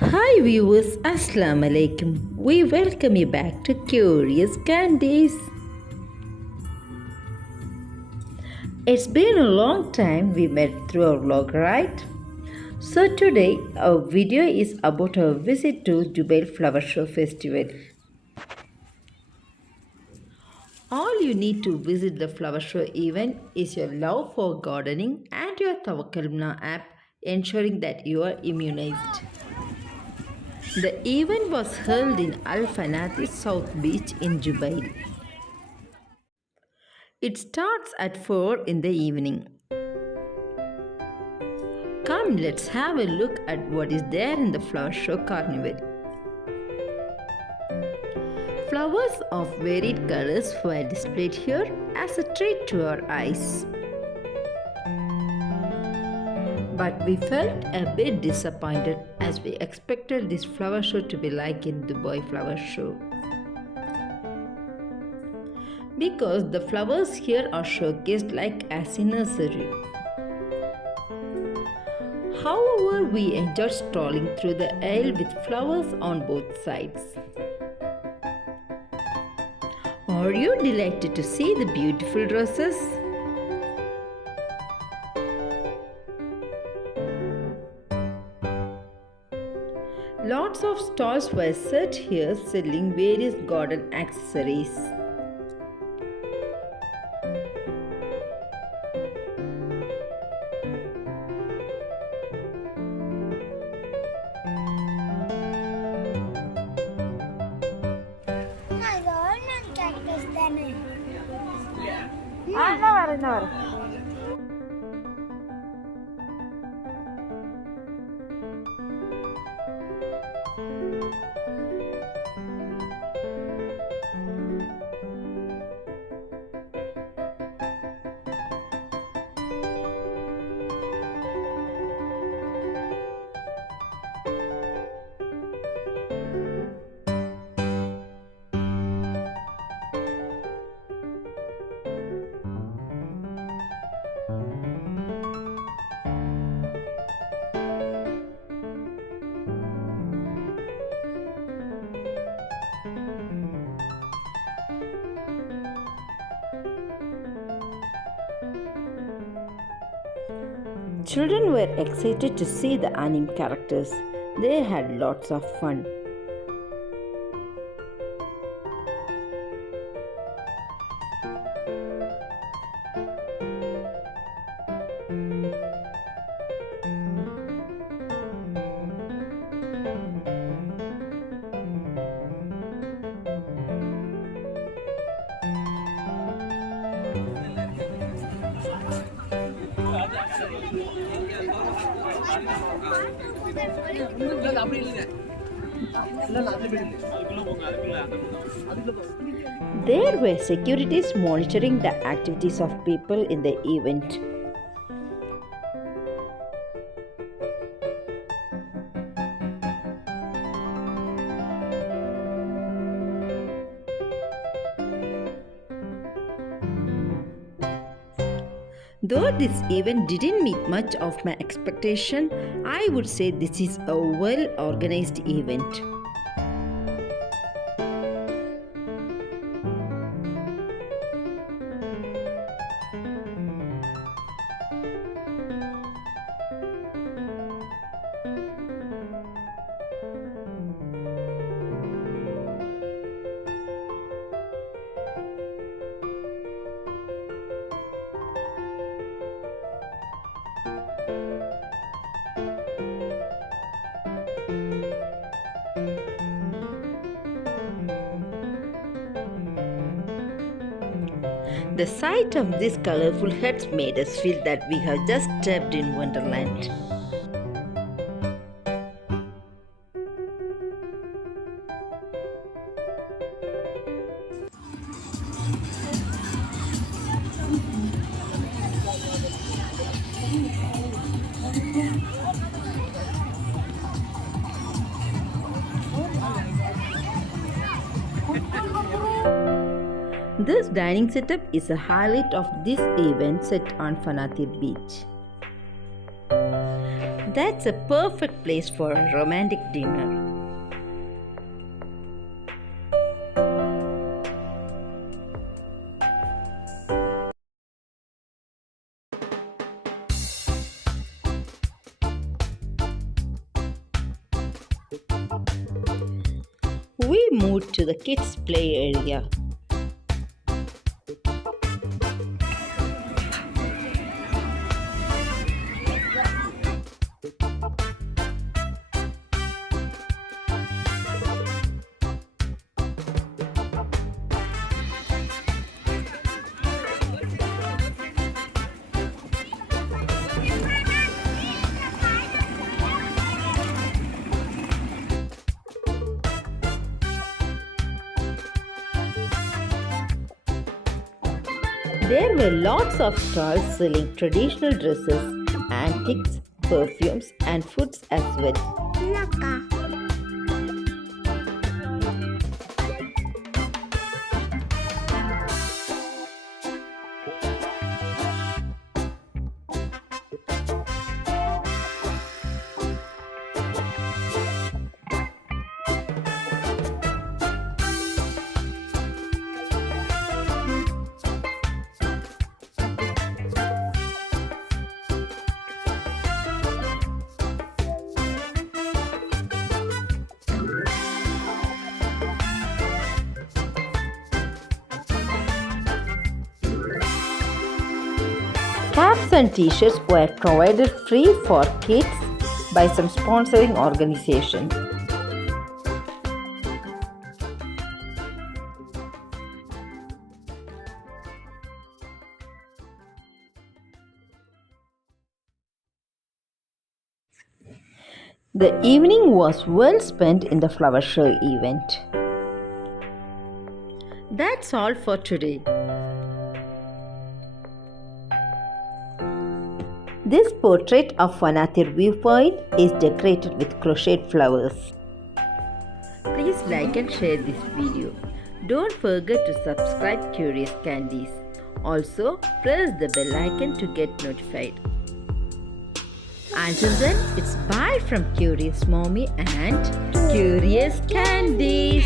Hi viewers, Assalamu alaikum. We welcome you back to Curious Candies. It's been a long time we met through our vlog, right? So today our video is about our visit to Jubail Flower Show Festival. All you need to visit the flower show event is your love for gardening and your Tawakkalna app, ensuring that you are immunized. The event was held in Al Fanaterr South Beach in Jubail. It starts at 4 in the evening. Come, let's have a look at what is there in the flower show carnival. Flowers of varied colors were displayed here as a treat to our eyes. But we felt a bit disappointed as we expected this flower show to be like in Dubai Flower Show. Because the flowers here are showcased like as a nursery. However, we enjoyed strolling through the aisle with flowers on both sides. Are you delighted to see the beautiful roses? Lots of stalls were set here selling various garden accessories. No. Children were excited to see the anime characters. They had lots of fun. There were securities monitoring the activities of people in the event. Though this event didn't meet much of my expectation, I would say this is a well-organized event. The sight of these colorful heads made us feel that we have just stepped in Wonderland. This dining setup is a highlight of this event set on Fanateer beach. That's a perfect place for a romantic dinner. We moved to the kids' play area. There were lots of stalls selling traditional dresses, antiques, perfumes, and foods as well. Caps and t-shirts were provided free for kids by some sponsoring organizations. The evening was well spent in the flower show event. That's all for today. This portrait of Fanateer viewpoint is decorated with crocheted flowers. Please like and share this video. Don't forget to subscribe Curious Candies. Also, press the bell icon to get notified. Until then, it's bye from Curious Mommy and Curious Candies.